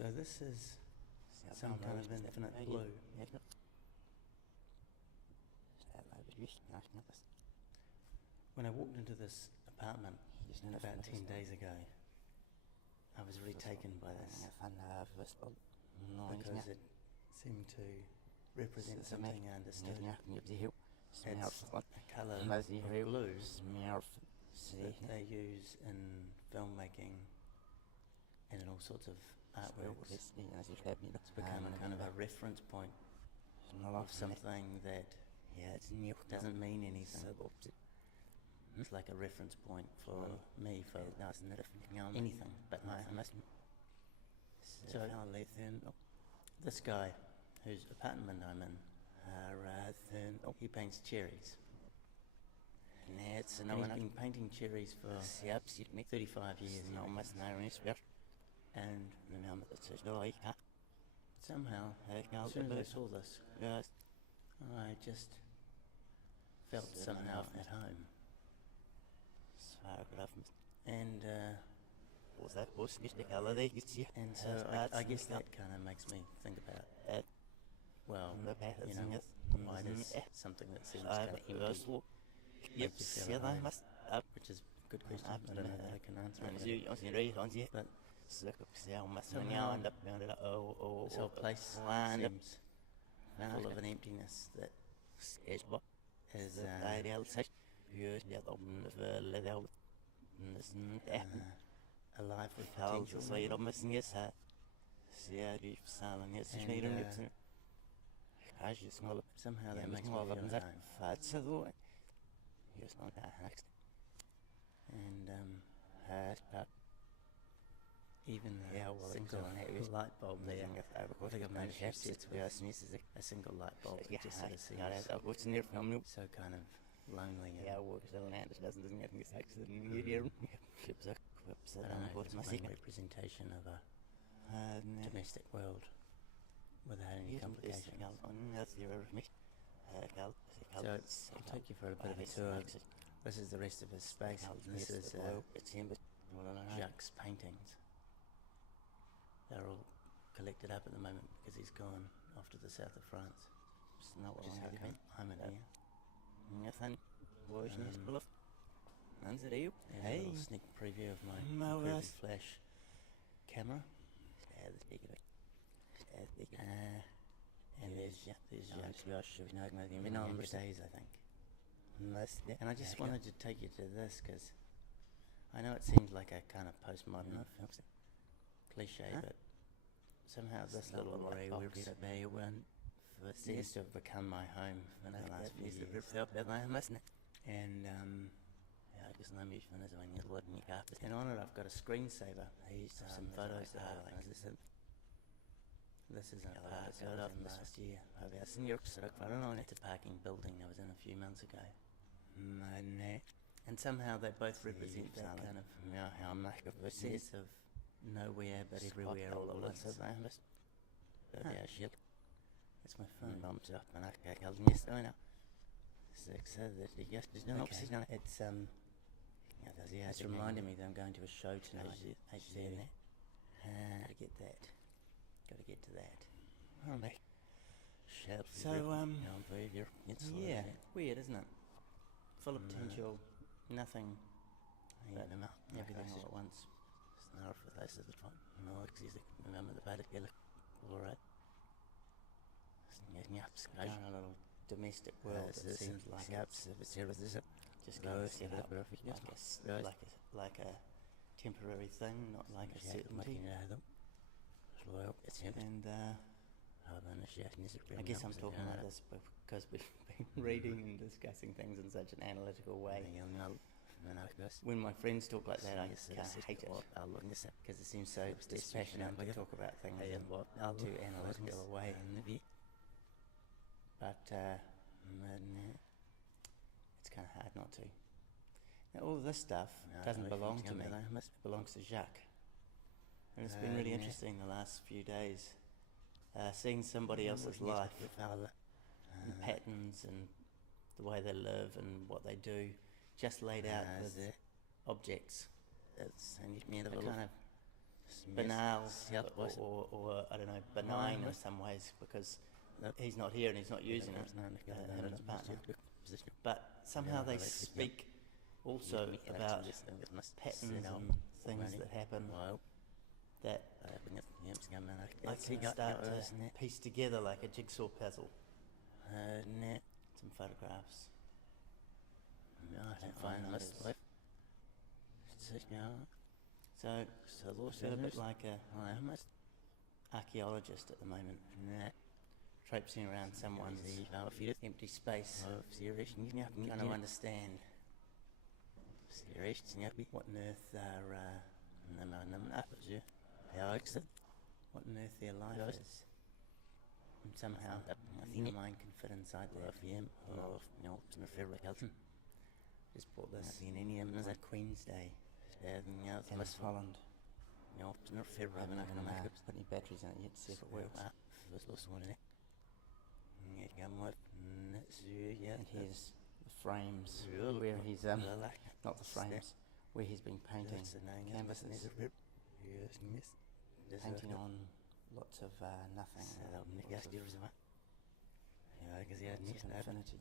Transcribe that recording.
So this is some kind of infinite blue. When I walked into this apartment about 10 days ago, I was really taken by this because it seemed to represent something I understood. It's a colour of blue that they use in filmmaking and in all sorts of artworks. It's become a kind of a reference point of something that doesn't mean anything. It's like a reference point for me for anything but nothing. So this guy whose apartment I'm in, he paints cherries. And he's been painting cherries for 35 years. And somehow, as soon as I saw this, I just felt somehow at home. And so I guess that kind of makes me think about, well, you know, why does something that seems kind of empty make you feel at home? Which is a good question. I don't know that I can answer it. But somehow this whole place seems full of an emptiness that is alive with potential. Somehow that makes me feel at home. And even the single light bulb there, I think I've made a few sets with a single light bulb that just sort of seems so kind of lonely. I don't know if it's my representation of a domestic world without any complication. So I'll take you for a bit of a tour. This is the rest of his space. This is Jacques' paintings. They're all collected up at the moment because he's gone off to the south of France. Which is how come I'm in here. Hey, a little sneak preview of my improved flash camera. And there's Jacques. Been on for days, I think. And I just wanted to take you to this because I know it seems like a kind of postmodern cliche, but somehow this little box seems to have become my home in the last few years. And on it I've got a screensaver of some photos that I like. This is a photo from last year. I don't know, it's a parking building I was in a few months ago. And somehow they both represent that kind of sense of nowhere but everywhere all at once. It's my phone. It's reminding me that I'm going to a show tonight. Gotta get to that. So, yeah, weird, isn't it? Full of potential, nothing, but everything all at once. A little domestic world that seems like just goes like a temporary thing, not like a certainty. And I guess I'm talking like this because we've been reading and discussing things in such an analytical way. When my friends talk like that, I just kind of hate it because it seems so dispassionate to talk about things in too analytical a way. But it's kind of hard not to. Now, all this stuff doesn't belong to me. It belongs to Jacques. And it's been really interesting the last few days, seeing somebody else's life, and patterns and the way they live and what they do, just laid out with objects. And it kind of banal or I don't know, benign in some ways, because he's not here and he's not using it, him and his partner. But somehow they speak also about patterns and things that happen that I can start to piece together like a jigsaw puzzle. Some photographs. So I feel a bit like a archaeologist at the moment, traipsing around someone's empty space, trying to understand what on earth what on earth their life is. And somehow my mind can fit inside there. Just bought this Queen's Day, Tennis Holland. I haven't put any batteries in it yet to see if it works. And here's the frames where he's not the frames, where he's been painting canvases, painting on lots of nothing, lots of infinity.